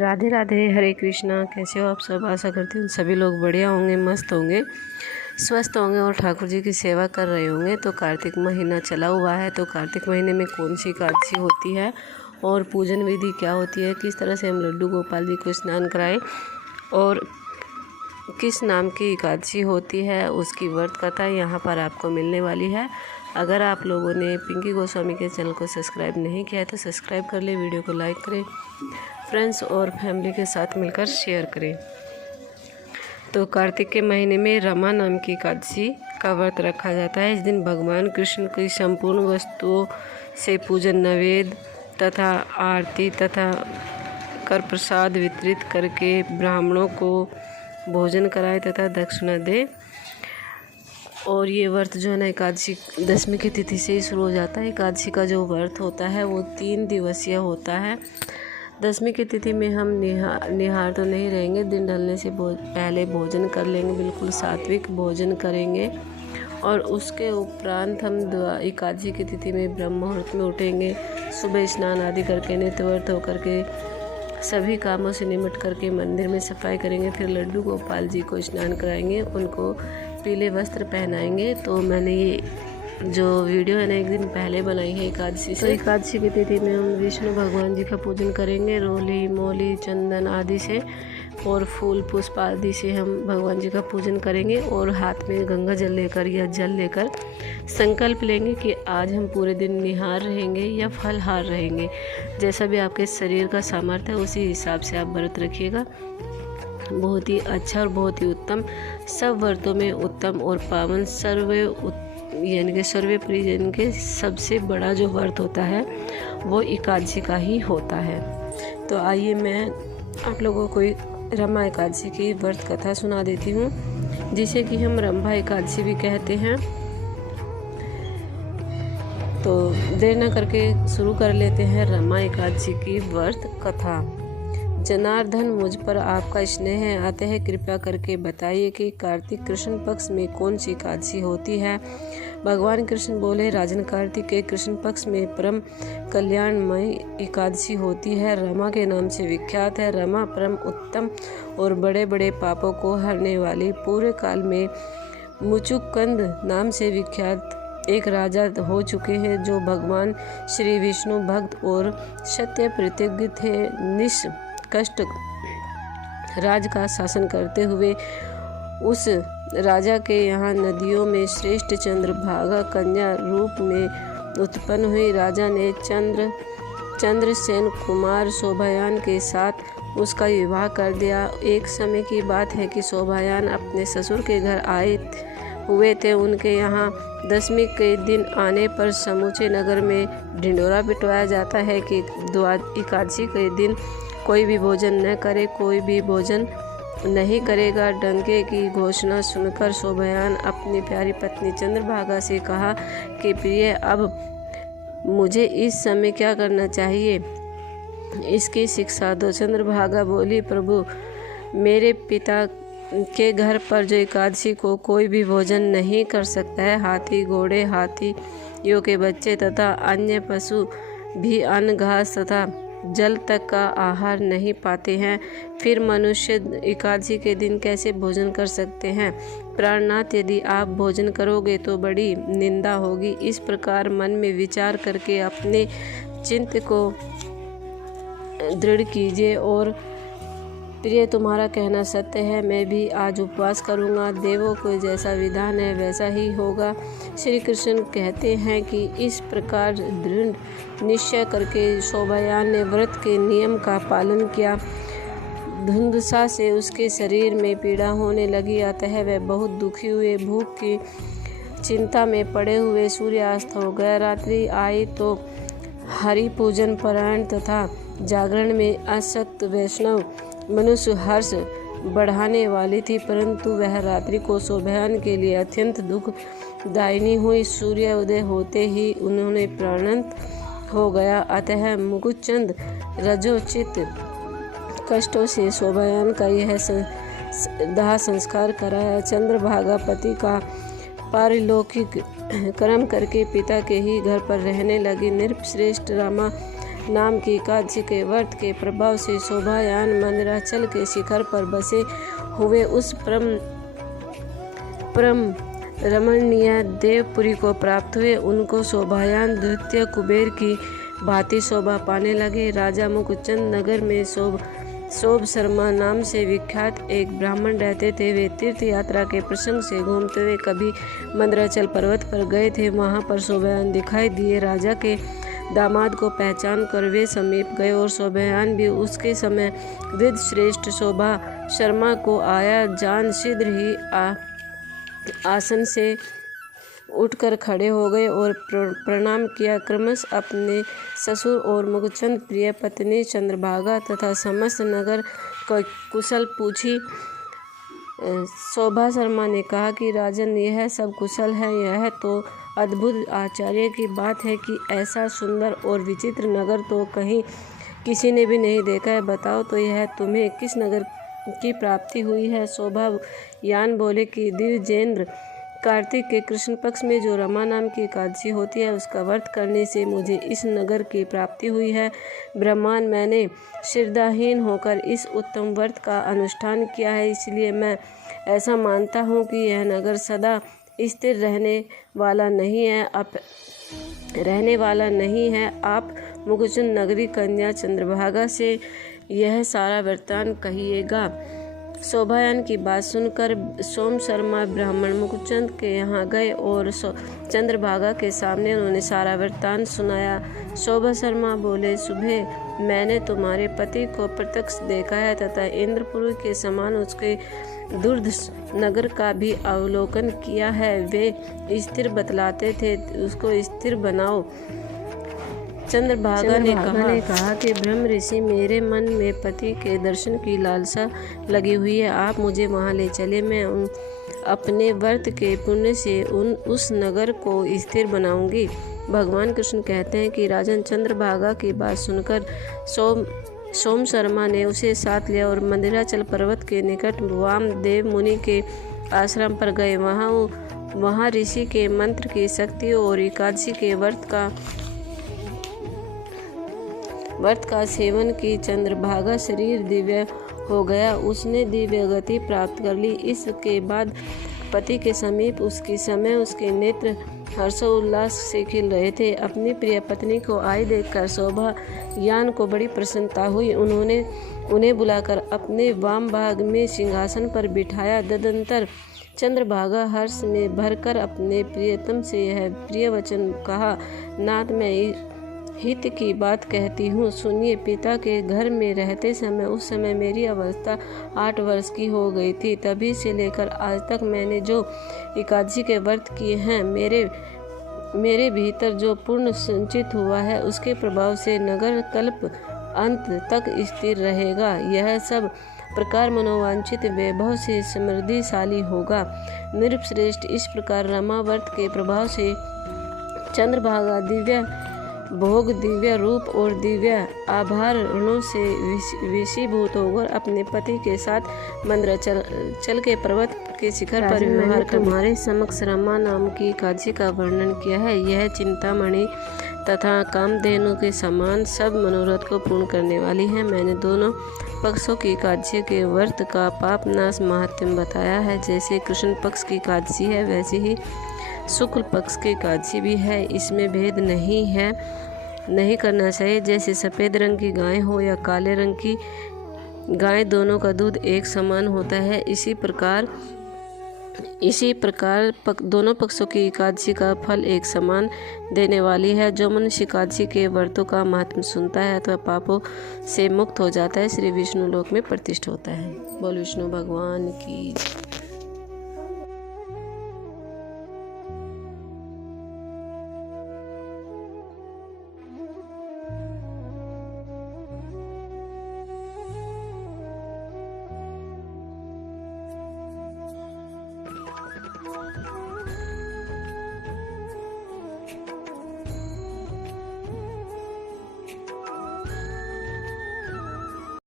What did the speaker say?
राधे राधे, हरे कृष्णा। कैसे हो आप सब? आशा करती हूँ सभी लोग बढ़िया होंगे, मस्त होंगे, स्वस्थ होंगे और ठाकुर जी की सेवा कर रहे होंगे। तो कार्तिक महीना चला हुआ है, तो कार्तिक महीने में कौन सी एकादशी होती है और पूजन विधि क्या होती है, किस तरह से हम लड्डू गोपाल जी को स्नान कराएं और किस नाम की एकादशी होती है, उसकी व्रत कथा यहाँ पर आपको मिलने वाली है। अगर आप लोगों ने पिंकी गोस्वामी के चैनल को सब्सक्राइब नहीं किया है तो सब्सक्राइब कर ले, वीडियो को लाइक करें, फ्रेंड्स और फैमिली के साथ मिलकर शेयर करें। तो कार्तिक के महीने में रमा नाम की एकादशी का व्रत रखा जाता है। इस दिन भगवान कृष्ण की संपूर्ण वस्तुओं से पूजन, नैवेद्य तथा आरती तथा कर प्रसाद वितरित करके ब्राह्मणों को भोजन कराए तथा दक्षिणा दे। और ये व्रत जो है ना, एकादशी दशमी की तिथि से ही शुरू हो जाता है। एकादशी का जो व्रत होता है वो 3 दिवसीय होता है। दशमी की तिथि में हम निहार तो नहीं रहेंगे, दिन ढलने से पहले भोजन कर लेंगे, बिल्कुल सात्विक भोजन करेंगे। और उसके उपरांत हम एकादशी की तिथि में ब्रह्म मुहूर्त में उठेंगे, सुबह स्नान आदि करके नित्य व्रत होकर के सभी कामों से निमट करके मंदिर में सफाई करेंगे। फिर लड्डू गोपाल जी को स्नान कराएंगे, उनको पीले वस्त्र पहनाएंगे। तो मैंने ये जो वीडियो है ना, एक दिन पहले बनाई है एकादशी से। तो एकादशी की तिथि में हम विष्णु भगवान जी का पूजन करेंगे, रोली मोली चंदन आदि से और फूल पुष्प आदि से हम भगवान जी का पूजन करेंगे। और हाथ में गंगा जल लेकर या जल लेकर संकल्प लेंगे कि आज हम पूरे दिन निहार रहेंगे या फलहार रहेंगे। जैसा भी आपके शरीर का सामर्थ्य है उसी हिसाब से आप व्रत रखिएगा। बहुत ही अच्छा और बहुत ही उत्तम, सब व्रतों में उत्तम और पावन यानी कि सर्वप्रिय, यानी कि सबसे बड़ा जो व्रत होता है वो एकादशी का ही होता है। तो आइए मैं आप लोगों को रमा एकादशी की व्रत कथा सुना देती हूँ, जिसे कि हम रंभा एकादशी भी कहते हैं। तो देर न करके शुरू कर लेते हैं रमा एकादशी की व्रत कथा। जनार्दन, मुझ पर आपका स्नेह आते हैं, कृपया करके बताइए कि कार्तिक कृष्ण पक्ष में कौन सी एकादशी होती है। भगवान कृष्ण बोले, राजन, कार्तिक के कृष्ण पक्ष में परम कल्याणमय एकादशी होती है, रमा के नाम से विख्यात है। रमा परम उत्तम और बड़े बड़े पापों को हरने वाली, पूरे काल में मुचुकुंद नाम से विख्यात एक राजा हो चुके हैं, जो भगवान श्री विष्णु भक्त और सत्य प्रतिज्ञ थे। कष्ट राज का शासन करते हुए उस राजा के यहाँ नदियों में श्रेष्ठ चंद्रभागा कन्या रूप में उत्पन्न हुई। राजा ने चंद्रसेन कुमार शोभायान के साथ उसका विवाह कर दिया। एक समय की बात है कि शोभायान अपने ससुर के घर आए हुए थे। उनके यहाँ दशमी के दिन आने पर समूचे नगर में ढिंडोरा पिटवाया जाता है कि एकादशी के दिन कोई भी भोजन न करे, कोई भी भोजन नहीं करेगा। डंके की घोषणा सुनकर शोभायान अपनी प्यारी पत्नी चंद्रभागा से कहा कि प्रिय, अब मुझे इस समय क्या करना चाहिए, इसकी शिक्षा दो। चंद्रभागा बोली, प्रभु, मेरे पिता के घर पर जो एकादशी को कोई भी भोजन नहीं कर सकता है, हाथी, घोड़े, हाथियों के बच्चे तथा अन्य पशु भी अन्न, घास तथा जल तक का आहार नहीं पाते हैं, फिर मनुष्य एकादशी के दिन कैसे भोजन कर सकते हैं। प्राणनाथ, यदि आप भोजन करोगे तो बड़ी निंदा होगी। इस प्रकार मन में विचार करके अपने चित्त को दृढ़ कीजिए। और प्रिय, तुम्हारा कहना सत्य है, मैं भी आज उपवास करूँगा। देवों को जैसा विधान है वैसा ही होगा। श्री कृष्ण कहते हैं कि इस प्रकार दृढ़ निश्चय करके शोभायान ने व्रत के नियम का पालन किया। धुंधसा से उसके शरीर में पीड़ा होने लगी, अतः वह बहुत दुखी हुए। भूख की चिंता में पड़े हुए सूर्यास्त हो गया। रात्रि आई तो हरि पूजन परायण तथा जागरण में आसक्त वैष्णव मनुष्य हर्ष बढ़ाने वाली थी, परंतु वह रात्रि को शोभायान के लिए अत्यंत दुखदायिनी हुई। सूर्य उदय होते ही उन्होंने प्राणांत हो गया। अतः मुकुचंद रजोचित कष्टों से शोभायान का यह दाह संस्कार कराया। चंद्रभागा पति का पारलौकिक कर्म करके पिता के ही घर पर रहने लगी। नृपश्रेष्ठ रमा नाम की एकादशी के व्रत के प्रभाव से शोभायान मंदिराचल के शिखर पर बसे हुए उस परम रमणीय देवपुरी को प्राप्त हुए। उनको शोभायान द्वितीय कुबेर की भांति शोभा पाने लगे। राजा मुकुचंद नगर में शोभ शर्मा नाम से विख्यात एक ब्राह्मण रहते थे। वे तीर्थ यात्रा के प्रसंग से घूमते हुए कभी मंदराचल पर्वत पर गए थे। वहां पर शोभायान दिखाई दिए। राजा के दामाद को पहचान कर वे समीप गए और शोभायान भी उसके समय विद श्रेष्ठ शोभा शर्मा को आया जान शीघ्र ही आसन से उठकर खड़े हो गए और प्रणाम किया। क्रमश अपने ससुर और मुकुचंद प्रिय पत्नी चंद्रभागा तथा समस्त नगर को कुशल पूछी। शोभा शर्मा ने कहा कि राजन, यह सब कुशल है। यह तो अद्भुत आश्चर्य की बात है कि ऐसा सुंदर और विचित्र नगर तो कहीं किसी ने भी नहीं देखा है। बताओ तो यह तुम्हें किस नगर की प्राप्ति हुई है? शोभायान बोले कि द्विजेंद्र, कार्तिक के कृष्ण पक्ष में जो रमा नाम की एकादशी होती है उसका व्रत करने से मुझे इस नगर की प्राप्ति हुई है। ब्रह्मांड, मैंने श्रद्धाहीन होकर इस उत्तम व्रत का अनुष्ठान किया है, इसलिए मैं ऐसा मानता हूँ कि यह नगर सदा स्थिर रहने वाला नहीं है। आप मुकुचंद नगरी कन्या चंद्रभागा से यह सारा वृत्तांत कहिएगा। शोभायान की बात सुनकर सोम शर्मा ब्राह्मण मुकुचंद के यहाँ गए और चंद्रभागा के सामने उन्होंने सारा वृत्तांत सुनाया। शोभा शर्मा बोले, सुबह मैंने तुम्हारे पति को प्रत्यक्ष देखा है तथा इंद्रपुरी के समान उसके दुर्धर्ष नगर का भी अवलोकन किया है। वे स्थिर बतलाते थे, उसको स्थिर बनाओ। चंद्रभागा ने कहा कि ब्रह्म ऋषि, मेरे मन में पति के दर्शन की लालसा लगी हुई है। आप मुझे वहां ले चले। मैं अपने व्रत के पुण्य से उस नगर को स्थिर बनाऊंगी। भगवान कृष्ण कहते हैं कि राजन, चंद्रभागा की बात सुनकर सोम शर्मा ने उसे साथ लिया और मंदिराचल पर्वत के निकट वामदेव मुनि के आश्रम पर गए। वहाँ ऋषि के मंत्र की शक्ति और एकादशी के व्रत का सेवन की चंद्रभागा शरीर दिव्य हो गया। उसने दिव्य गति प्राप्त कर ली। इसके बाद पति के समीप उसके नेत्र हर्षोल्लास से खिल रहे थे। अपनी प्रिय पत्नी को आई देखकर शोभायान को बड़ी प्रसन्नता हुई। उन्होंने उन्हें बुलाकर अपने वाम भाग में सिंहासन पर बिठाया। तदंतर चंद्रभागा हर्ष में भरकर अपने प्रियतम से यह प्रिय वचन कहा, नाथ, मैं हित की बात कहती हूँ, सुनिए। पिता के घर में रहते समय उस समय मेरी अवस्था 8 वर्ष की हो गई थी। तभी से लेकर आज तक मैंने जो एकादशी के व्रत किए हैं, मेरे भीतर जो पुण्य संचित हुआ है, उसके प्रभाव से नगर कल्प अंत तक स्थिर रहेगा। यह सब प्रकार मनोवांछित वैभव से समृद्धिशाली होगा। नृपश्रेष्ठ, इस प्रकार रमा व्रत के प्रभाव से चंद्रभागा दिव्य भोग, दिव्य रूप और दिव्य आभरणों से विषीभूत होकर अपने पति के साथ मंदराचल के पर्वत के शिखर पर विहार कर हमारे समक्ष रमा नाम की एकादशी का वर्णन किया है। यह चिंतामणि तथा कामधेनु के समान सब मनोरथ को पूर्ण करने वाली है। मैंने दोनों पक्षों की एकादशी के व्रत का पापनाश महात्म्य बताया है। जैसे कृष्ण पक्ष की एकादशी है, वैसे ही शुक्ल पक्ष की एकादशी भी है। इसमें भेद नहीं करना चाहिए। जैसे सफ़ेद रंग की गाय हो या काले रंग की गाय, दोनों का दूध एक समान होता है। इसी प्रकार दोनों पक्षों की एकादशी का फल एक समान देने वाली है। जो मनुष्य एकादशी के व्रतों का महात्म्य सुनता है अथवा पापों से मुक्त हो जाता है, श्री विष्णु लोक में प्रतिष्ठित होता है। बोल विष्णु भगवान की।